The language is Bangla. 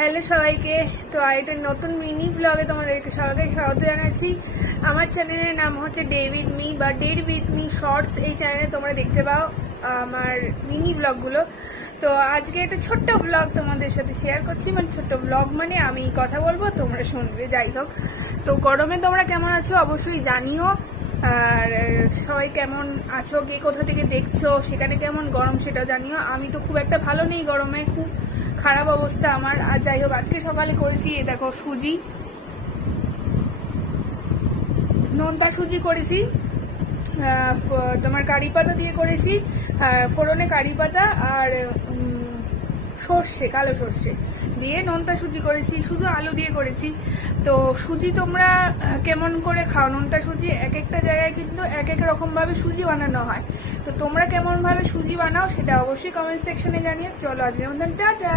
হ্যালো সবাইকে। তো আরেকটা নতুন মিনি ব্লগে তোমাদেরকে সবাইকে স্বাগত জানাচ্ছি। আমার চ্যানেলের নাম হচ্ছে ডে উইথ মি বা ডেড উইথ মি শর্টস। এই চ্যানেলে তোমরা দেখতে পাও আমার মিনি ব্লগগুলো। তো আজকে একটা ছোট্ট ব্লগ তোমাদের সাথে শেয়ার করছি। মানে ছোট্ট ব্লগ মানে আমি কথা বলবো, তোমরা শুনবে। যাই হোক, তো গরমে তোমরা কেমন আছো অবশ্যই জানিও। আর সবাই কেমন আছো, কে কোথা থেকে দেখছো, সেখানে কেমন গরম সেটাও জানিও। আমি তো খুব একটা ভালো নেই, গরমে খুব খারাপ অবস্থা আমার। আর যাই হোক, আজকে সকালে করেছি এ দেখো সুজি, নোনতা সুজি করেছি। তোমার কারি পাতা দিয়ে করেছি, ফোড়নে কারি পাতা আর সর্ষে, কালো সর্ষে দিয়ে নোনতা সুজি করেছি। শুধু আলু দিয়ে করেছি। তো সুজি তোমরা কেমন করে খাও? নোনতা সুজি এক একটা জায়গায় কিন্তু এক এক রকম ভাবে সুজি বানানো হয়। তো তোমরা কেমন ভাবে সুজি বানাও সেটা অবশ্যই কমেন্ট সেকশনে জানিয়ে। চলো আজকের মতন টাটা।